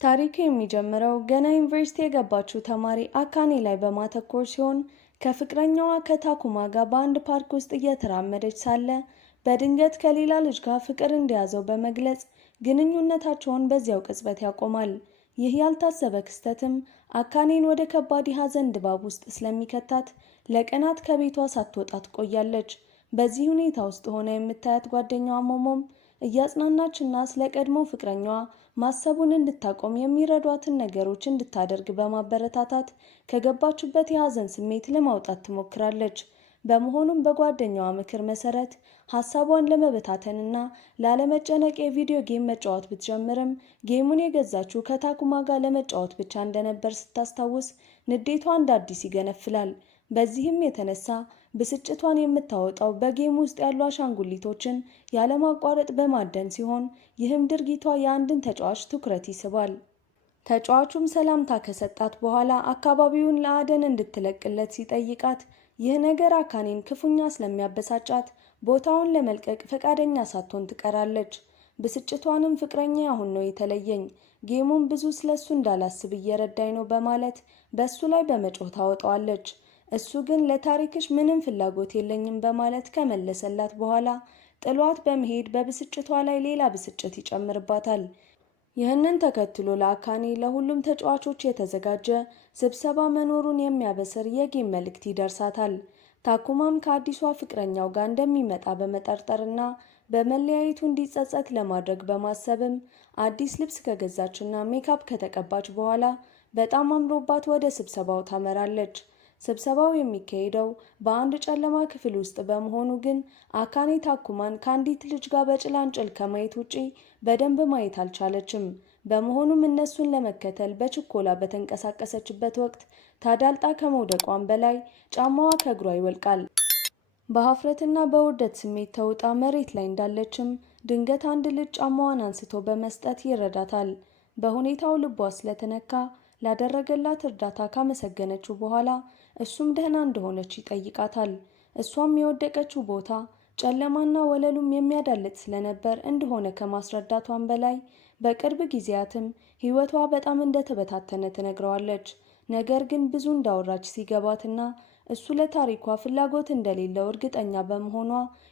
ታሪኩ የሚጀምረው ገና ዩኒቨርሲቲ የገባችው ተማሪ አካኔ ላይ በማተኮር ሲሆን ከፍቅረኛዋ ከታኩማ ጋር በአንድ ፓርክ ውስጥ እየተራመደች ሳለ በድንገት ከሌላ ልጅ ጋር ፍቅር እንደያዘው በመግለጽ ግንኙነታቸውን በዚያው ቅጽበት ያቆማል። ይህ ያልታሰበ ክስተትም አካኔን ወደ ከባድ የሐዘን ድባብ ውስጥ ስለሚከታት ለቀናት ከቤቷ ሳትወጣ ትቆያለች። በዚህ ሁኔታ ውስጥ ሆና የምታያት ጓደኛዋ ሞሞም እያጽናናችና ስለ ቀድሞ ፍቅረኛዋ ማሰቡን እንድታቆም የሚረዷትን ነገሮች እንድታደርግ በማበረታታት ከገባችበት የሐዘን ስሜት ለማውጣት ትሞክራለች። በመሆኑም በጓደኛዋ ምክር መሰረት ሐሳቧን ለመበታተንና ላለመጨነቅ የቪዲዮ ጌም መጫወት ብትጀምርም ጌሙን የገዛችው ከታኩማ ጋር ለመጫወት ብቻ እንደነበር ስታስታውስ ንዴቷ እንደ አዲስ ይገነፍላል። በዚህም የተነሳ ብስጭቷን የምታወጣው በጌም ውስጥ ያሉ አሻንጉሊቶችን ያለማቋረጥ በማደን ሲሆን ይህም ድርጊቷ የአንድን ተጫዋች ትኩረት ይስባል። ተጫዋቹም ሰላምታ ከሰጣት በኋላ አካባቢውን ለአደን እንድትለቅለት ሲጠይቃት ይህ ነገር አካኔን ክፉኛ ስለሚያበሳጫት ቦታውን ለመልቀቅ ፈቃደኛ ሳትሆን ትቀራለች። ብስጭቷንም ፍቅረኛ አሁን ነው የተለየኝ፣ ጌሙን ብዙ ስለሱ እንዳላስብ እየረዳኝ ነው በማለት በሱ ላይ በመጮህ ታወጣዋለች። እሱ ግን ለታሪክሽ ምንም ፍላጎት የለኝም በማለት ከመለሰላት በኋላ ጥሏት በመሄድ በብስጭቷ ላይ ሌላ ብስጭት ይጨምርባታል። ይህንን ተከትሎ ለአካኔ ለሁሉም ተጫዋቾች የተዘጋጀ ስብሰባ መኖሩን የሚያበስር የጌም መልእክት ይደርሳታል። ታኩማም ከአዲሷ ፍቅረኛው ጋር እንደሚመጣ በመጠርጠርና በመለያየቱ እንዲጸጸት ለማድረግ በማሰብም አዲስ ልብስ ከገዛችና ሜካፕ ከተቀባች በኋላ በጣም አምሮባት ወደ ስብሰባው ታመራለች። ስብሰባው የሚካሄደው በአንድ ጨለማ ክፍል ውስጥ በመሆኑ ግን አካኔ ታኩማን ከአንዲት ልጅ ጋር በጭላንጭል ከማየት ውጪ በደንብ ማየት አልቻለችም። በመሆኑም እነሱን ለመከተል በችኮላ በተንቀሳቀሰችበት ወቅት ታዳልጣ ከመውደቋን በላይ ጫማዋ ከእግሯ ይወልቃል። በሀፍረትና በውርደት ስሜት ተውጣ መሬት ላይ እንዳለችም ድንገት አንድ ልጅ ጫማዋን አንስቶ በመስጠት ይረዳታል። በሁኔታው ልቧ ስለተነካ ላደረገላት እርዳታ ካመሰገነችው በኋላ እሱም ደህና እንደሆነች ይጠይቃታል። እሷም የወደቀችው ቦታ ጨለማና ወለሉም የሚያዳልጥ ስለነበር እንደሆነ ከማስረዳቷን በላይ በቅርብ ጊዜያትም ሕይወቷ በጣም እንደተበታተነ ትነግረዋለች። ነገር ግን ብዙ እንዳወራች ሲገባትና እሱ ለታሪኳ ፍላጎት እንደሌለው እርግጠኛ በመሆኗ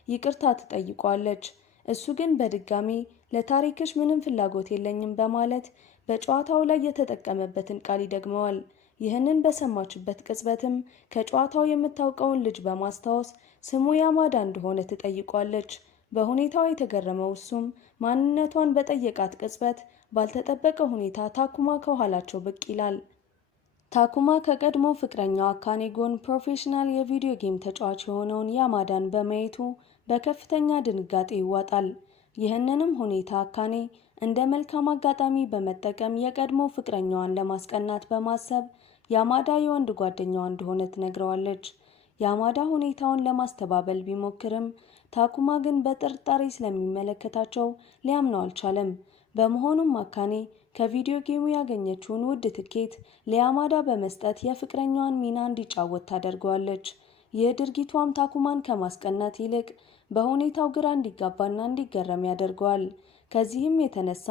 ይቅርታ ትጠይቋለች። እሱ ግን በድጋሚ ለታሪክሽ ምንም ፍላጎት የለኝም በማለት በጨዋታው ላይ የተጠቀመበትን ቃል ይደግመዋል። ይህንን በሰማችበት ቅጽበትም ከጨዋታው የምታውቀውን ልጅ በማስታወስ ስሙ ያማዳ እንደሆነ ትጠይቋለች። በሁኔታው የተገረመው እሱም ማንነቷን በጠየቃት ቅጽበት ባልተጠበቀ ሁኔታ ታኩማ ከኋላቸው ብቅ ይላል። ታኩማ ከቀድሞ ፍቅረኛው አካኔ ጎን ፕሮፌሽናል የቪዲዮ ጌም ተጫዋች የሆነውን ያማዳን በማየቱ በከፍተኛ ድንጋጤ ይዋጣል። ይህንንም ሁኔታ አካኔ እንደ መልካም አጋጣሚ በመጠቀም የቀድሞ ፍቅረኛዋን ለማስቀናት በማሰብ ያማዳ የወንድ ጓደኛዋ እንደሆነ ትነግረዋለች። ያማዳ ሁኔታውን ለማስተባበል ቢሞክርም ታኩማ ግን በጥርጣሬ ስለሚመለከታቸው ሊያምነው አልቻለም። በመሆኑም አካኔ ከቪዲዮ ጌሙ ያገኘችውን ውድ ትኬት ለያማዳ በመስጠት የፍቅረኛዋን ሚና እንዲጫወት ታደርገዋለች። ይህ ድርጊቷም ታኩማን ከማስቀናት ይልቅ በሁኔታው ግራ እንዲጋባና እንዲገረም ያደርገዋል። ከዚህም የተነሳ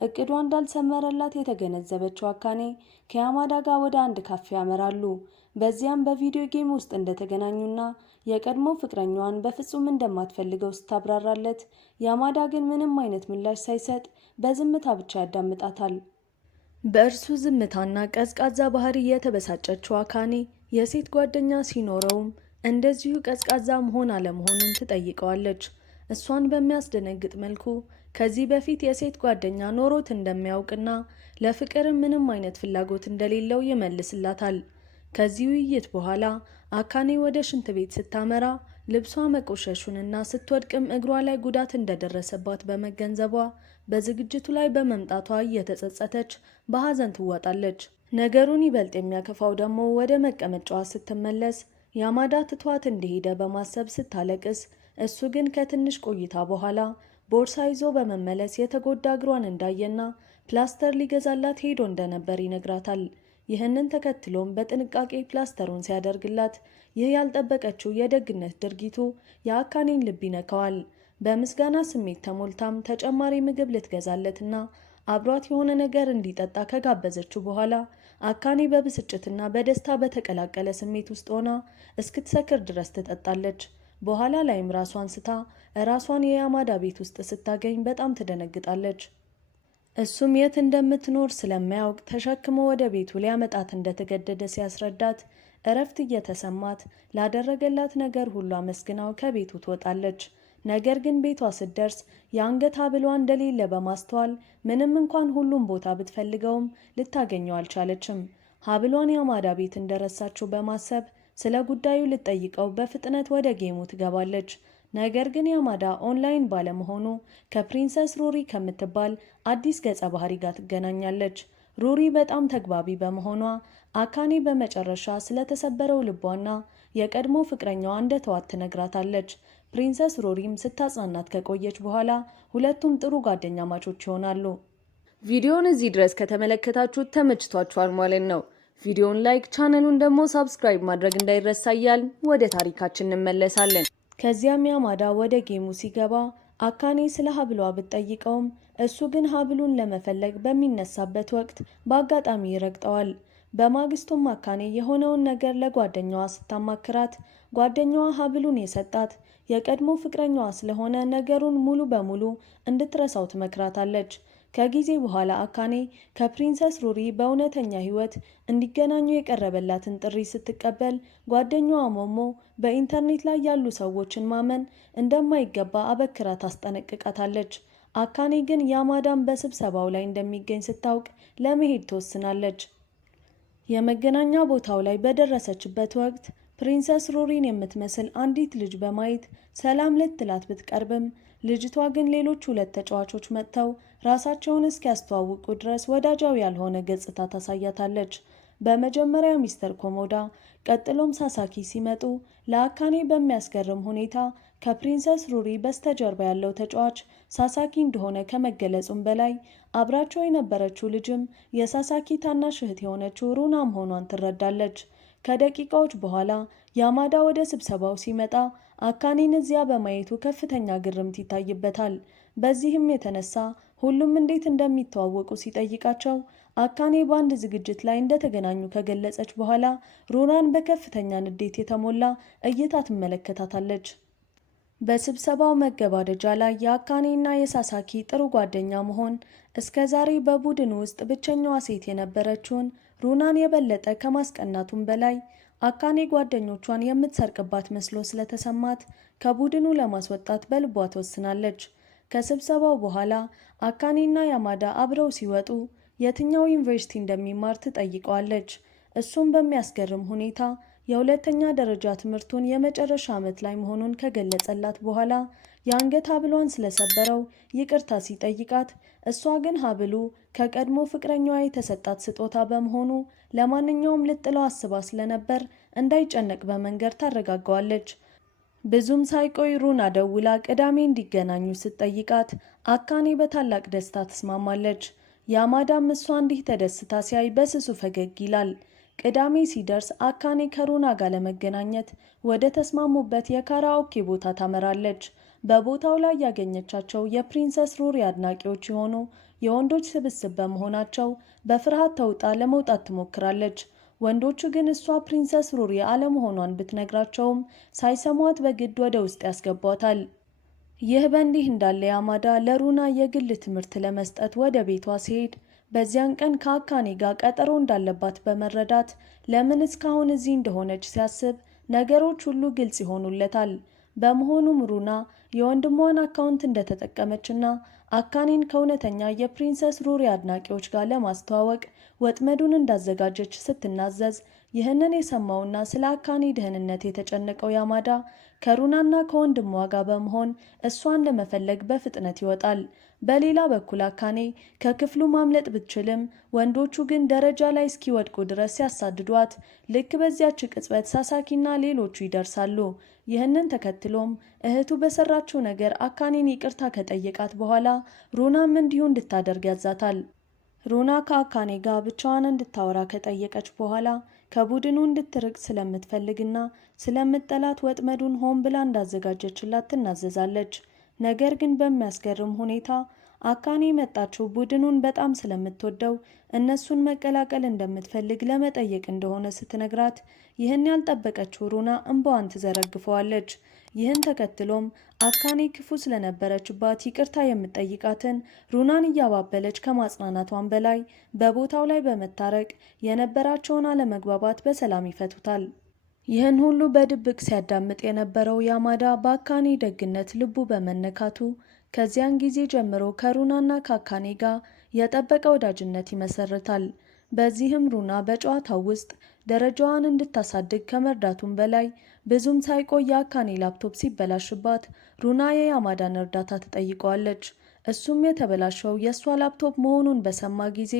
እቅዷ እንዳልሰመረላት የተገነዘበችው አካኔ ከያማዳ ጋር ወደ አንድ ካፌ ያመራሉ። በዚያም በቪዲዮ ጌም ውስጥ እንደተገናኙና የቀድሞ ፍቅረኛዋን በፍጹም እንደማትፈልገው ስታብራራለት፣ ያማዳ ግን ምንም አይነት ምላሽ ሳይሰጥ በዝምታ ብቻ ያዳምጣታል። በእርሱ ዝምታና ቀዝቃዛ ባህሪ የተበሳጨችው አካኔ የሴት ጓደኛ ሲኖረውም እንደዚሁ ቀዝቃዛ መሆን አለመሆኑን ትጠይቀዋለች። እሷን በሚያስደነግጥ መልኩ ከዚህ በፊት የሴት ጓደኛ ኖሮት እንደሚያውቅና ለፍቅርም ምንም አይነት ፍላጎት እንደሌለው ይመልስላታል። ከዚህ ውይይት በኋላ አካኔ ወደ ሽንት ቤት ስታመራ ልብሷ መቆሸሹንና ስትወድቅም እግሯ ላይ ጉዳት እንደደረሰባት በመገንዘቧ በዝግጅቱ ላይ በመምጣቷ እየተጸጸተች በሐዘን ትዋጣለች። ነገሩን ይበልጥ የሚያከፋው ደግሞ ወደ መቀመጫዋ ስትመለስ ያማዳ ትቷት እንደሄደ በማሰብ ስታለቅስ፣ እሱ ግን ከትንሽ ቆይታ በኋላ ቦርሳ ይዞ በመመለስ የተጎዳ እግሯን እንዳየና ፕላስተር ሊገዛላት ሄዶ እንደነበር ይነግራታል። ይህንን ተከትሎም በጥንቃቄ ፕላስተሩን ሲያደርግላት ይህ ያልጠበቀችው የደግነት ድርጊቱ የአካኔን ልብ ይነካዋል። በምስጋና ስሜት ተሞልታም ተጨማሪ ምግብ ልትገዛለትና አብሯት የሆነ ነገር እንዲጠጣ ከጋበዘችው በኋላ አካኔ በብስጭትና በደስታ በተቀላቀለ ስሜት ውስጥ ሆና እስክትሰክር ድረስ ትጠጣለች። በኋላ ላይም ራሷን ስታ ራሷን የያማዳ ቤት ውስጥ ስታገኝ በጣም ትደነግጣለች። እሱም የት እንደምትኖር ስለማያውቅ ተሸክሞ ወደ ቤቱ ሊያመጣት እንደተገደደ ሲያስረዳት እረፍት እየተሰማት ላደረገላት ነገር ሁሉ አመስግናው ከቤቱ ትወጣለች። ነገር ግን ቤቷ ስትደርስ የአንገት ሐብሏ እንደሌለ በማስተዋል ምንም እንኳን ሁሉም ቦታ ብትፈልገውም ልታገኘው አልቻለችም። ሐብሏን ያማዳ ቤት እንደረሳችው በማሰብ ስለ ጉዳዩ ልትጠይቀው በፍጥነት ወደ ጌሙ ትገባለች። ነገር ግን ያማዳ ኦንላይን ባለመሆኑ ከፕሪንሰስ ሩሪ ከምትባል አዲስ ገጸ ባህሪ ጋር ትገናኛለች። ሩሪ በጣም ተግባቢ በመሆኗ አካኔ በመጨረሻ ስለተሰበረው ልቧና የቀድሞ ፍቅረኛዋ እንደተዋት ትነግራታለች። ፕሪንሰስ ሩሪም ስታጽናናት ከቆየች በኋላ ሁለቱም ጥሩ ጓደኛ ማቾች ይሆናሉ። ቪዲዮውን እዚህ ድረስ ከተመለከታችሁት ተመችቷችኋል ማለት ነው። ቪዲዮውን ላይክ፣ ቻናሉን ደግሞ ሳብስክራይብ ማድረግ እንዳይረሳ እያልን ወደ ታሪካችን እንመለሳለን። ከዚያም ያማዳ ወደ ጌሙ ሲገባ አካኔ ስለ ሀብሏ ብትጠይቀውም እሱ ግን ሀብሉን ለመፈለግ በሚነሳበት ወቅት በአጋጣሚ ይረግጠዋል። በማግስቱም አካኔ የሆነውን ነገር ለጓደኛዋ ስታማክራት ጓደኛዋ ሀብሉን የሰጣት የቀድሞ ፍቅረኛዋ ስለሆነ ነገሩን ሙሉ በሙሉ እንድትረሳው ትመክራታለች። ከጊዜ በኋላ አካኔ ከፕሪንሰስ ሩሪ በእውነተኛ ሕይወት እንዲገናኙ የቀረበላትን ጥሪ ስትቀበል ጓደኛዋ ሞሞ በኢንተርኔት ላይ ያሉ ሰዎችን ማመን እንደማይገባ አበክራ ታስጠነቅቃታለች። አካኔ ግን ያማዳን በስብሰባው ላይ እንደሚገኝ ስታውቅ ለመሄድ ትወስናለች። የመገናኛ ቦታው ላይ በደረሰችበት ወቅት ፕሪንሰስ ሩሪን የምትመስል አንዲት ልጅ በማየት ሰላም ልትላት ብትቀርብም ልጅቷ ግን ሌሎች ሁለት ተጫዋቾች መጥተው ራሳቸውን እስኪያስተዋውቁ ድረስ ወዳጃዊ ያልሆነ ገጽታ ታሳያታለች። በመጀመሪያ ሚስተር ኮሞዳ ቀጥሎም ሳሳኪ ሲመጡ ለአካኔ በሚያስገርም ሁኔታ ከፕሪንሰስ ሩሪ በስተጀርባ ያለው ተጫዋች ሳሳኪ እንደሆነ ከመገለጹም በላይ አብራቸው የነበረችው ልጅም የሳሳኪ ታናሽ እህት የሆነችው ሩና መሆኗን ትረዳለች። ከደቂቃዎች በኋላ ያማዳ ወደ ስብሰባው ሲመጣ አካኔን እዚያ በማየቱ ከፍተኛ ግርምት ይታይበታል። በዚህም የተነሳ ሁሉም እንዴት እንደሚተዋወቁ ሲጠይቃቸው አካኔ በአንድ ዝግጅት ላይ እንደተገናኙ ከገለጸች በኋላ ሩናን በከፍተኛ ንዴት የተሞላ እይታ ትመለከታታለች። በስብሰባው መገባደጃ ላይ የአካኔና የሳሳኪ ጥሩ ጓደኛ መሆን እስከ ዛሬ በቡድን ውስጥ ብቸኛዋ ሴት የነበረችውን ሩናን የበለጠ ከማስቀናቱም በላይ አካኔ ጓደኞቿን የምትሰርቅባት መስሎ ስለተሰማት ከቡድኑ ለማስወጣት በልቧ ትወስናለች። ከስብሰባው በኋላ አካኔና ያማዳ አብረው ሲወጡ የትኛው ዩኒቨርሲቲ እንደሚማር ትጠይቀዋለች። እሱም በሚያስገርም ሁኔታ የሁለተኛ ደረጃ ትምህርቱን የመጨረሻ ዓመት ላይ መሆኑን ከገለጸላት በኋላ የአንገት ሐብሏን ስለሰበረው ይቅርታ ሲጠይቃት እሷ ግን ሐብሉ ከቀድሞ ፍቅረኛዋ የተሰጣት ስጦታ በመሆኑ ለማንኛውም ልጥለው አስባ ስለነበር እንዳይጨነቅ በመንገድ ታረጋጋዋለች። ብዙም ሳይቆይ ሩና ደውላ ቅዳሜ እንዲገናኙ ስትጠይቃት አካኔ በታላቅ ደስታ ትስማማለች። ያማዳም እሷ እንዲህ ተደስታ ሲያይ በስሱ ፈገግ ይላል። ቅዳሜ ሲደርስ አካኔ ከሩና ጋር ለመገናኘት ወደ ተስማሙበት የካራኦኬ ቦታ ታመራለች። በቦታው ላይ ያገኘቻቸው የፕሪንሰስ ሩሪ አድናቂዎች የሆኑ የወንዶች ስብስብ በመሆናቸው በፍርሃት ተውጣ ለመውጣት ትሞክራለች። ወንዶቹ ግን እሷ ፕሪንሰስ ሩሪ አለመሆኗን ብትነግራቸውም ሳይሰሟት በግድ ወደ ውስጥ ያስገቧታል። ይህ በእንዲህ እንዳለ ያማዳ ለሩና የግል ትምህርት ለመስጠት ወደ ቤቷ ሲሄድ በዚያን ቀን ከአካኔ ጋር ቀጠሮ እንዳለባት በመረዳት ለምን እስካሁን እዚህ እንደሆነች ሲያስብ ነገሮች ሁሉ ግልጽ ይሆኑለታል። በመሆኑም ሩና የወንድሟን አካውንት እንደተጠቀመችና አካኔን ከእውነተኛ የፕሪንሰስ ሩሪ አድናቂዎች ጋር ለማስተዋወቅ ወጥመዱን እንዳዘጋጀች ስትናዘዝ ይህንን የሰማውና ስለ አካኔ ደህንነት የተጨነቀው ያማዳ ከሩናና ከወንድሟ ጋር በመሆን እሷን ለመፈለግ በፍጥነት ይወጣል። በሌላ በኩል አካኔ ከክፍሉ ማምለጥ ብትችልም ወንዶቹ ግን ደረጃ ላይ እስኪወድቁ ድረስ ሲያሳድዷት ልክ በዚያች ቅጽበት ሳሳኪና ሌሎቹ ይደርሳሉ። ይህንን ተከትሎም እህቱ በሰራችው ነገር አካኔን ይቅርታ ከጠየቃት በኋላ ሩናም እንዲሁ እንድታደርግ ያዛታል። ሩና ከአካኔ ጋር ብቻዋን እንድታወራ ከጠየቀች በኋላ ከቡድኑ እንድትርቅ ስለምትፈልግና ስለምትጠላት ወጥመዱን ሆን ብላ እንዳዘጋጀችላት ትናዘዛለች። ነገር ግን በሚያስገርም ሁኔታ አካኔ የመጣችው ቡድኑን በጣም ስለምትወደው እነሱን መቀላቀል እንደምትፈልግ ለመጠየቅ እንደሆነ ስትነግራት ይህን ያልጠበቀችው ሩና እንባዋን ትዘረግፈዋለች። ይህን ተከትሎም አካኔ ክፉ ስለነበረችባት ይቅርታ የምትጠይቃትን ሩናን እያባበለች ከማጽናናቷን በላይ በቦታው ላይ በመታረቅ የነበራቸውን አለመግባባት በሰላም ይፈቱታል። ይህን ሁሉ በድብቅ ሲያዳምጥ የነበረው ያማዳ በአካኔ ደግነት ልቡ በመነካቱ ከዚያን ጊዜ ጀምሮ ከሩናና ከአካኔ ጋር የጠበቀ ወዳጅነት ይመሰርታል። በዚህም ሩና በጨዋታው ውስጥ ደረጃዋን እንድታሳድግ ከመርዳቱም በላይ ብዙም ሳይቆይ የአካኔ ላፕቶፕ ሲበላሽባት ሩና የያማዳን እርዳታ ትጠይቀዋለች። እሱም የተበላሸው የእሷ ላፕቶፕ መሆኑን በሰማ ጊዜ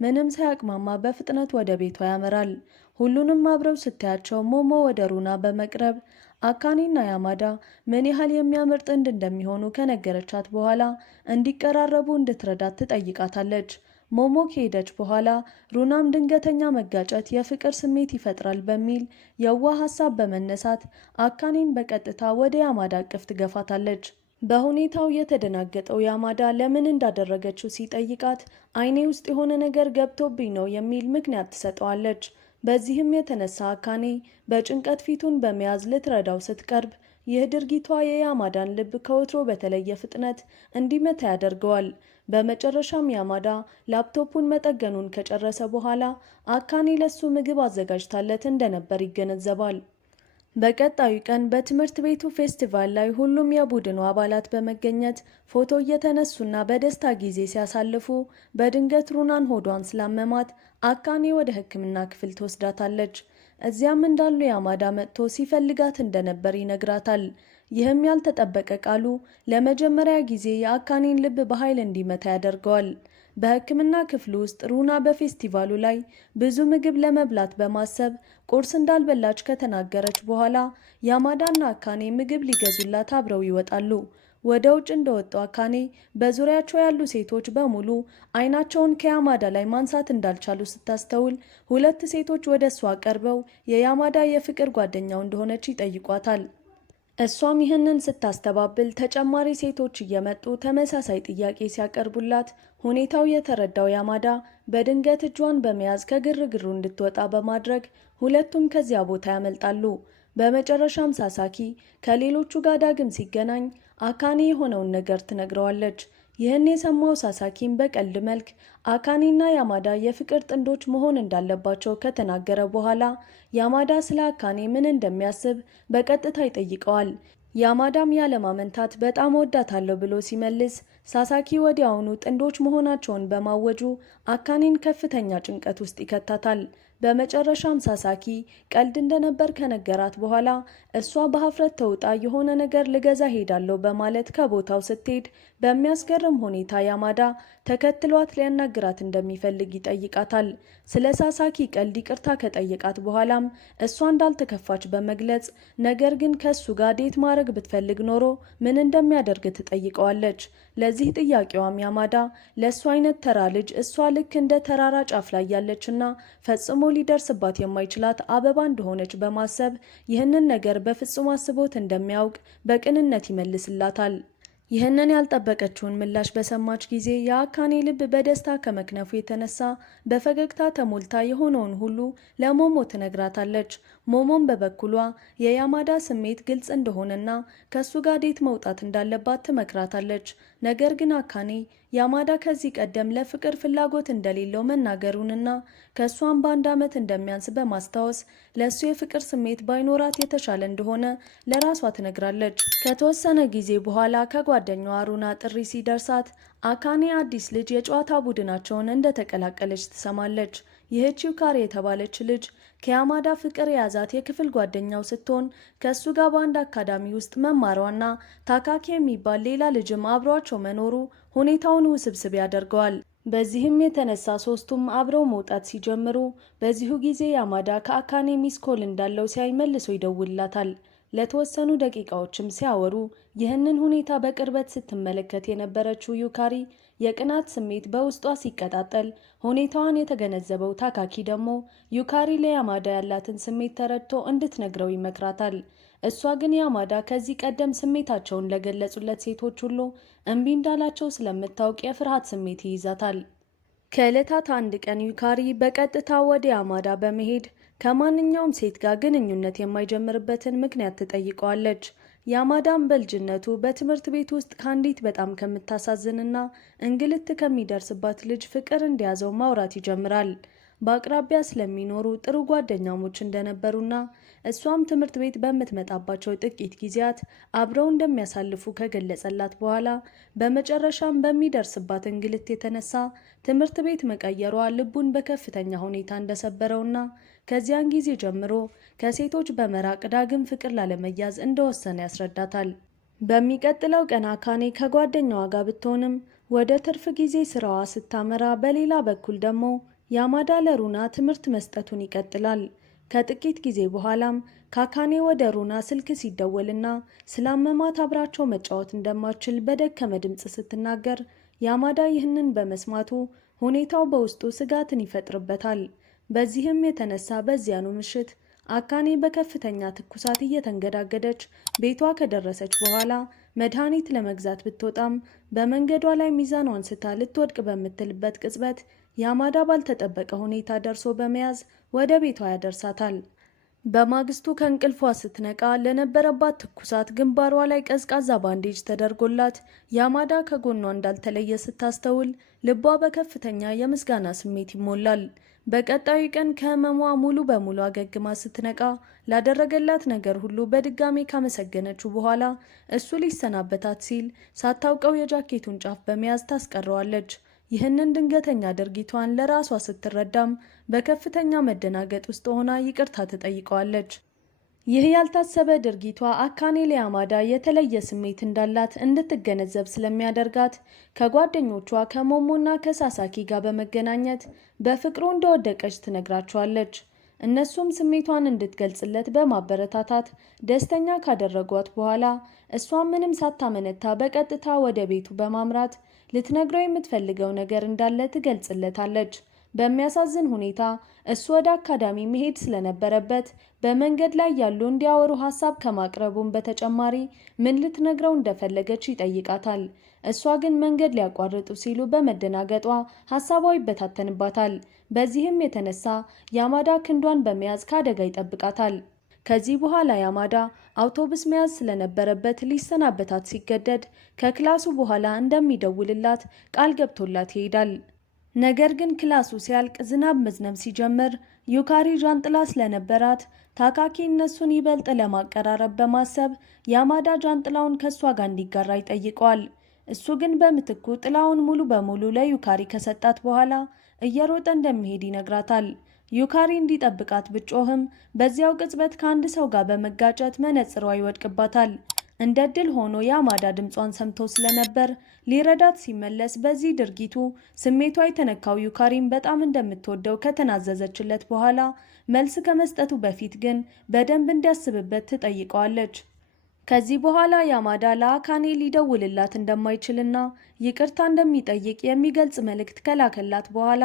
ምንም ሳያቅማማ በፍጥነት ወደ ቤቷ ያመራል። ሁሉንም አብረው ስታያቸው ሞሞ ወደ ሩና በመቅረብ አካኔና ያማዳ ምን ያህል የሚያምር ጥንድ እንደሚሆኑ ከነገረቻት በኋላ እንዲቀራረቡ እንድትረዳት ትጠይቃታለች። ሞሞ ከሄደች በኋላ ሩናም ድንገተኛ መጋጨት የፍቅር ስሜት ይፈጥራል በሚል የዋህ ሀሳብ በመነሳት አካኔን በቀጥታ ወደ ያማዳ እቅፍ ትገፋታለች። በሁኔታው የተደናገጠው ያማዳ ለምን እንዳደረገችው ሲጠይቃት አይኔ ውስጥ የሆነ ነገር ገብቶብኝ ነው የሚል ምክንያት ትሰጠዋለች። በዚህም የተነሳ አካኔ በጭንቀት ፊቱን በመያዝ ልትረዳው ስትቀርብ ይህ ድርጊቷ የያማዳን ልብ ከወትሮ በተለየ ፍጥነት እንዲመታ ያደርገዋል። በመጨረሻም ያማዳ ላፕቶፑን መጠገኑን ከጨረሰ በኋላ አካኔ ለሱ ምግብ አዘጋጅታለት እንደነበር ይገነዘባል። በቀጣዩ ቀን በትምህርት ቤቱ ፌስቲቫል ላይ ሁሉም የቡድኑ አባላት በመገኘት ፎቶ እየተነሱና በደስታ ጊዜ ሲያሳልፉ በድንገት ሩናን ሆዷን ስላመማት አካኔ ወደ ሕክምና ክፍል ትወስዳታለች። እዚያም እንዳሉ ያማዳ መጥቶ ሲፈልጋት እንደነበር ይነግራታል። ይህም ያልተጠበቀ ቃሉ ለመጀመሪያ ጊዜ የአካኔን ልብ በኃይል እንዲመታ ያደርገዋል። በሕክምና ክፍል ውስጥ ሩና በፌስቲቫሉ ላይ ብዙ ምግብ ለመብላት በማሰብ ቁርስ እንዳልበላች ከተናገረች በኋላ ያማዳና አካኔ ምግብ ሊገዙላት አብረው ይወጣሉ። ወደ ውጭ እንደወጡ አካኔ በዙሪያቸው ያሉ ሴቶች በሙሉ አይናቸውን ከያማዳ ላይ ማንሳት እንዳልቻሉ ስታስተውል ሁለት ሴቶች ወደ እሷ ቀርበው የያማዳ የፍቅር ጓደኛው እንደሆነች ይጠይቋታል። እሷም ይህንን ስታስተባብል ተጨማሪ ሴቶች እየመጡ ተመሳሳይ ጥያቄ ሲያቀርቡላት ሁኔታው የተረዳው ያማዳ በድንገት እጇን በመያዝ ከግርግሩ እንድትወጣ በማድረግ ሁለቱም ከዚያ ቦታ ያመልጣሉ። በመጨረሻም ሳሳኪ ከሌሎቹ ጋር ዳግም ሲገናኝ አካኔ የሆነውን ነገር ትነግረዋለች። ይህን የሰማው ሳሳኪም በቀልድ መልክ አካኔና ያማዳ የፍቅር ጥንዶች መሆን እንዳለባቸው ከተናገረ በኋላ ያማዳ ስለ አካኔ ምን እንደሚያስብ በቀጥታ ይጠይቀዋል። ያማዳም ያለማመንታት በጣም ወዳታለሁ ብሎ ሲመልስ ሳሳኪ ወዲያውኑ ጥንዶች መሆናቸውን በማወጁ አካኔን ከፍተኛ ጭንቀት ውስጥ ይከታታል። በመጨረሻም ሳሳኪ ቀልድ እንደነበር ከነገራት በኋላ እሷ በሀፍረት ተውጣ የሆነ ነገር ልገዛ ሄዳለሁ በማለት ከቦታው ስትሄድ በሚያስገርም ሁኔታ ያማዳ ተከትሏት ሊያናግራት እንደሚፈልግ ይጠይቃታል። ስለ ሳሳኪ ቀልድ ይቅርታ ከጠየቃት በኋላም እሷ እንዳልተከፋች በመግለጽ ነገር ግን ከሱ ጋር ዴት ማድረግ ብትፈልግ ኖሮ ምን እንደሚያደርግ ትጠይቀዋለች። ለዚህ ጥያቄዋም ያማዳ ለእሱ አይነት ተራ ልጅ እሷ ልክ እንደ ተራራ ጫፍ ላይ ያለችና ፈጽሞ ሊደርስባት የማይችላት አበባ እንደሆነች በማሰብ ይህንን ነገር በፍጹም አስቦት እንደሚያውቅ በቅንነት ይመልስላታል። ይህንን ያልጠበቀችውን ምላሽ በሰማች ጊዜ የአካኔ ልብ በደስታ ከመክነፉ የተነሳ በፈገግታ ተሞልታ የሆነውን ሁሉ ለሞሞ ትነግራታለች። ሞሞም በበኩሏ የያማዳ ስሜት ግልጽ እንደሆነና ከሱ ጋር ዴት መውጣት እንዳለባት ትመክራታለች። ነገር ግን አካኔ ያማዳ ከዚህ ቀደም ለፍቅር ፍላጎት እንደሌለው መናገሩንና ከሷም በአንድ ዓመት እንደሚያንስ በማስታወስ ለሱ የፍቅር ስሜት ባይኖራት የተሻለ እንደሆነ ለራሷ ትነግራለች። ከተወሰነ ጊዜ በኋላ ከጓደኛዋ ሩና ጥሪ ሲደርሳት አካኔ አዲስ ልጅ የጨዋታ ቡድናቸውን እንደተቀላቀለች ትሰማለች። ይህች ዩካሪ የተባለች ልጅ ከያማዳ ፍቅር የያዛት የክፍል ጓደኛው ስትሆን ከሱ ጋር በአንድ አካዳሚ ውስጥ መማሯና ታካኪ የሚባል ሌላ ልጅም አብሯቸው መኖሩ ሁኔታውን ውስብስብ ያደርገዋል። በዚህም የተነሳ ሶስቱም አብረው መውጣት ሲጀምሩ በዚሁ ጊዜ ያማዳ ከአካኔ ሚስኮል እንዳለው ሲያይ መልሶ ይደውልላታል። ለተወሰኑ ደቂቃዎችም ሲያወሩ ይህንን ሁኔታ በቅርበት ስትመለከት የነበረችው ዩካሪ የቅናት ስሜት በውስጧ ሲቀጣጠል ሁኔታዋን የተገነዘበው ታካኪ ደግሞ ዩካሪ ለያማዳ ያላትን ስሜት ተረድቶ እንድትነግረው ይመክራታል። እሷ ግን ያማዳ ከዚህ ቀደም ስሜታቸውን ለገለጹለት ሴቶች ሁሉ እምቢ እንዳላቸው ስለምታውቅ የፍርሃት ስሜት ይይዛታል። ከዕለታት አንድ ቀን ዩካሪ በቀጥታ ወደ ያማዳ በመሄድ ከማንኛውም ሴት ጋር ግንኙነት የማይጀምርበትን ምክንያት ትጠይቀዋለች። ያማዳም በልጅነቱ በትምህርት ቤት ውስጥ ከአንዲት በጣም ከምታሳዝንና እንግልት ከሚደርስባት ልጅ ፍቅር እንደያዘው ማውራት ይጀምራል። በአቅራቢያ ስለሚኖሩ ጥሩ ጓደኛሞች እንደነበሩና እሷም ትምህርት ቤት በምትመጣባቸው ጥቂት ጊዜያት አብረው እንደሚያሳልፉ ከገለጸላት በኋላ በመጨረሻም በሚደርስባት እንግልት የተነሳ ትምህርት ቤት መቀየሯ ልቡን በከፍተኛ ሁኔታ እንደሰበረውና ከዚያን ጊዜ ጀምሮ ከሴቶች በመራቅ ዳግም ፍቅር ላለመያዝ እንደወሰነ ያስረዳታል። በሚቀጥለው ቀን አካኔ ከጓደኛዋ ጋር ብትሆንም ወደ ትርፍ ጊዜ ስራዋ ስታመራ፣ በሌላ በኩል ደግሞ ያማዳ ለሩና ትምህርት መስጠቱን ይቀጥላል። ከጥቂት ጊዜ በኋላም ካካኔ ወደ ሩና ስልክ ሲደወልና ስላመማት አብራቸው መጫወት እንደማትችል በደከመ ድምፅ ስትናገር፣ ያማዳ ይህንን በመስማቱ ሁኔታው በውስጡ ስጋትን ይፈጥርበታል። በዚህም የተነሳ በዚያኑ ምሽት አካኔ በከፍተኛ ትኩሳት እየተንገዳገደች ቤቷ ከደረሰች በኋላ መድኃኒት ለመግዛት ብትወጣም በመንገዷ ላይ ሚዛኗን ስታ ልትወድቅ በምትልበት ቅጽበት ያማዳ ባልተጠበቀ ሁኔታ ደርሶ በመያዝ ወደ ቤቷ ያደርሳታል። በማግስቱ ከእንቅልፏ ስትነቃ ለነበረባት ትኩሳት ግንባሯ ላይ ቀዝቃዛ ባንዴጅ ተደርጎላት ያማዳ ከጎኗ እንዳልተለየ ስታስተውል ልቧ በከፍተኛ የምስጋና ስሜት ይሞላል። በቀጣዩ ቀን ከህመሟ ሙሉ በሙሉ አገግማ ስትነቃ ላደረገላት ነገር ሁሉ በድጋሜ ካመሰገነችው በኋላ እሱ ሊሰናበታት ሲል ሳታውቀው የጃኬቱን ጫፍ በመያዝ ታስቀረዋለች። ይህንን ድንገተኛ ድርጊቷን ለራሷ ስትረዳም በከፍተኛ መደናገጥ ውስጥ ሆና ይቅርታ ትጠይቀዋለች። ይህ ያልታሰበ ድርጊቷ አካኔ ለያማዳ የተለየ ስሜት እንዳላት እንድትገነዘብ ስለሚያደርጋት ከጓደኞቿ ከሞሞና ከሳሳኪ ጋር በመገናኘት በፍቅሩ እንደወደቀች ትነግራቸዋለች። እነሱም ስሜቷን እንድትገልጽለት በማበረታታት ደስተኛ ካደረጓት በኋላ እሷም ምንም ሳታመነታ በቀጥታ ወደ ቤቱ በማምራት ልትነግረው የምትፈልገው ነገር እንዳለ ትገልጽለታለች። በሚያሳዝን ሁኔታ እሱ ወደ አካዳሚ መሄድ ስለነበረበት በመንገድ ላይ ያሉ እንዲያወሩ ሀሳብ ከማቅረቡም በተጨማሪ ምን ልትነግረው እንደፈለገች ይጠይቃታል። እሷ ግን መንገድ ሊያቋርጡ ሲሉ በመደናገጧ ሀሳቧ ይበታተንባታል። በዚህም የተነሳ ያማዳ ክንዷን በመያዝ ከአደጋ ይጠብቃታል። ከዚህ በኋላ ያማዳ አውቶቡስ መያዝ ስለነበረበት ሊሰናበታት ሲገደድ ከክላሱ በኋላ እንደሚደውልላት ቃል ገብቶላት ይሄዳል። ነገር ግን ክላሱ ሲያልቅ ዝናብ መዝነብ ሲጀምር ዩካሪ ጃንጥላ ስለነበራት ታካኪ እነሱን ይበልጥ ለማቀራረብ በማሰብ ያማዳ ጃንጥላውን ከሷ ጋር እንዲጋራ ይጠይቀዋል። እሱ ግን በምትኩ ጥላውን ሙሉ በሙሉ ለዩካሪ ከሰጣት በኋላ እየሮጠ እንደሚሄድ ይነግራታል። ዩካሪ እንዲጠብቃት ብጮህም በዚያው ቅጽበት ከአንድ ሰው ጋር በመጋጨት መነጽሯ ይወድቅባታል። እንደ ድል ሆኖ ያማዳ ድምጿን ሰምቶ ስለነበር ሊረዳት ሲመለስ በዚህ ድርጊቱ ስሜቷ የተነካው ዩካሪን በጣም እንደምትወደው ከተናዘዘችለት በኋላ መልስ ከመስጠቱ በፊት ግን በደንብ እንዲያስብበት ትጠይቀዋለች። ከዚህ በኋላ ያማዳ ለአካኔ ሊደውልላት እንደማይችልና ይቅርታ እንደሚጠይቅ የሚገልጽ መልእክት ከላከላት በኋላ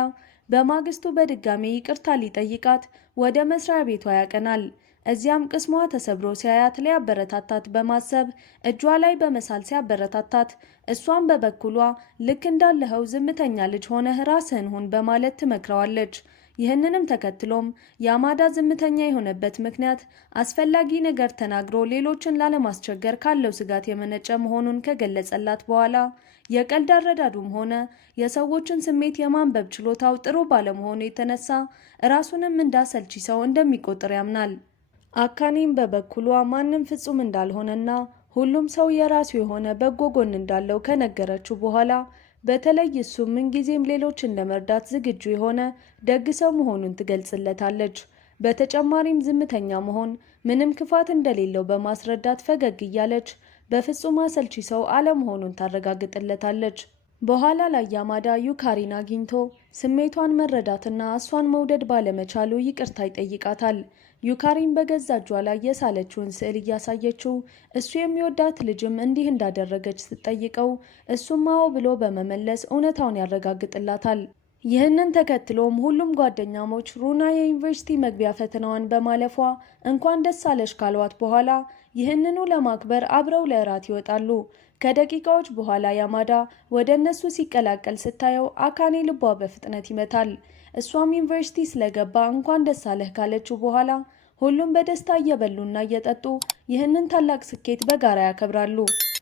በማግስቱ በድጋሜ ይቅርታ ሊጠይቃት ወደ መስሪያ ቤቷ ያቀናል። እዚያም ቅስሟ ተሰብሮ ሲያያት ሊያበረታታት በማሰብ እጇ ላይ በመሳል ሲያበረታታት፣ እሷም በበኩሏ ልክ እንዳለኸው ዝምተኛ ልጅ ሆነህ ራስህን ሁን በማለት ትመክረዋለች። ይህንንም ተከትሎም ያማዳ ዝምተኛ የሆነበት ምክንያት አስፈላጊ ነገር ተናግሮ ሌሎችን ላለማስቸገር ካለው ስጋት የመነጨ መሆኑን ከገለጸላት በኋላ የቀልድ አረዳዱም ሆነ የሰዎችን ስሜት የማንበብ ችሎታው ጥሩ ባለመሆኑ የተነሳ ራሱንም እንዳሰልቺ ሰው እንደሚቆጥር ያምናል። አካኔም በበኩሏ ማንም ፍጹም እንዳልሆነና ሁሉም ሰው የራሱ የሆነ በጎ ጎን እንዳለው ከነገረችው በኋላ በተለይ እሱ ምንጊዜም ሌሎችን ለመርዳት ዝግጁ የሆነ ደግ ሰው መሆኑን ትገልጽለታለች። በተጨማሪም ዝምተኛ መሆን ምንም ክፋት እንደሌለው በማስረዳት ፈገግ እያለች በፍጹም አሰልቺ ሰው አለመሆኑን ታረጋግጥለታለች። በኋላ ላይ ያማዳ ዩካሪን አግኝቶ ስሜቷን መረዳትና እሷን መውደድ ባለመቻሉ ይቅርታ ይጠይቃታል። ዩካሪን በገዛ እጇ ላይ የሳለችውን ስዕል እያሳየችው እሱ የሚወዳት ልጅም እንዲህ እንዳደረገች ስትጠይቀው እሱም አዎ ብሎ በመመለስ እውነታውን ያረጋግጥላታል። ይህንን ተከትሎም ሁሉም ጓደኛሞች ሩና የዩኒቨርሲቲ መግቢያ ፈተናዋን በማለፏ እንኳን ደስ አለሽ ካልዋት በኋላ ይህንኑ ለማክበር አብረው ለእራት ይወጣሉ። ከደቂቃዎች በኋላ ያማዳ ወደ እነሱ ሲቀላቀል ስታየው አካኔ ልቧ በፍጥነት ይመታል። እሷም ዩኒቨርሲቲ ስለገባ እንኳን ደስ አለህ ካለችው በኋላ ሁሉም በደስታ እየበሉና እየጠጡ ይህንን ታላቅ ስኬት በጋራ ያከብራሉ።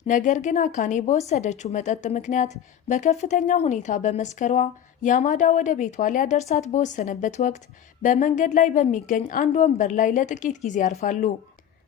ነገር ግን አካኔ በወሰደችው መጠጥ ምክንያት በከፍተኛ ሁኔታ በመስከሯ ያማዳ ወደ ቤቷ ሊያደርሳት በወሰነበት ወቅት በመንገድ ላይ በሚገኝ አንድ ወንበር ላይ ለጥቂት ጊዜ ያርፋሉ።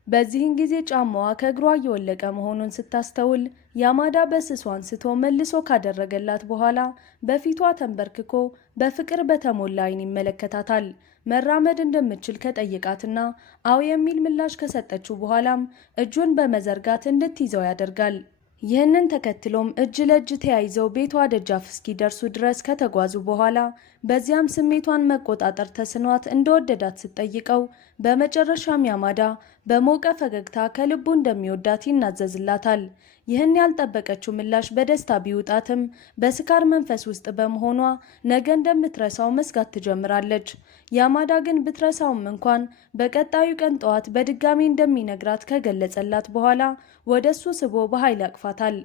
በዚህን ጊዜ ጫማዋ ከእግሯ እየወለቀ መሆኑን ስታስተውል ያማዳ በስሱ አንስቶ መልሶ ካደረገላት በኋላ በፊቷ ተንበርክኮ በፍቅር በተሞላ ዓይን ይመለከታታል። መራመድ እንደምትችል ከጠየቃትና አዎ የሚል ምላሽ ከሰጠችው በኋላም እጁን በመዘርጋት እንድትይዘው ያደርጋል። ይህንን ተከትሎም እጅ ለእጅ ተያይዘው ቤቷ ደጃፍ እስኪደርሱ ድረስ ከተጓዙ በኋላ በዚያም ስሜቷን መቆጣጠር ተስኗት እንደወደዳት ስትጠይቀው በመጨረሻም ያማዳ በሞቀ ፈገግታ ከልቡ እንደሚወዳት ይናዘዝላታል። ይህን ያልጠበቀችው ምላሽ በደስታ ቢውጣትም በስካር መንፈስ ውስጥ በመሆኗ ነገ እንደምትረሳው መስጋት ትጀምራለች። ያማዳ ግን ብትረሳውም እንኳን በቀጣዩ ቀን ጠዋት በድጋሚ እንደሚነግራት ከገለጸላት በኋላ ወደሱ ስቦ በኃይል ያቅፋታል።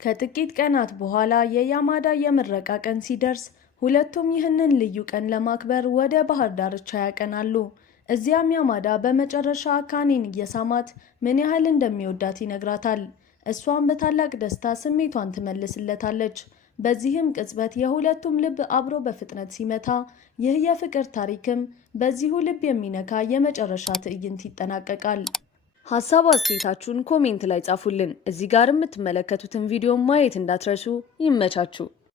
ከጥቂት ቀናት በኋላ የያማዳ የምረቃ ቀን ሲደርስ ሁለቱም ይህንን ልዩ ቀን ለማክበር ወደ ባህር ዳርቻ ያቀናሉ። እዚያም ያማዳ በመጨረሻ አካኔን እየሳማት ምን ያህል እንደሚወዳት ይነግራታል። እሷም በታላቅ ደስታ ስሜቷን ትመልስለታለች። በዚህም ቅጽበት የሁለቱም ልብ አብሮ በፍጥነት ሲመታ ይህ የፍቅር ታሪክም በዚሁ ልብ የሚነካ የመጨረሻ ትዕይንት ይጠናቀቃል። ሀሳብ አስተያየታችሁን ኮሜንት ላይ ጻፉልን። እዚህ ጋር የምትመለከቱትን ቪዲዮ ማየት እንዳትረሱ። ይመቻችሁ።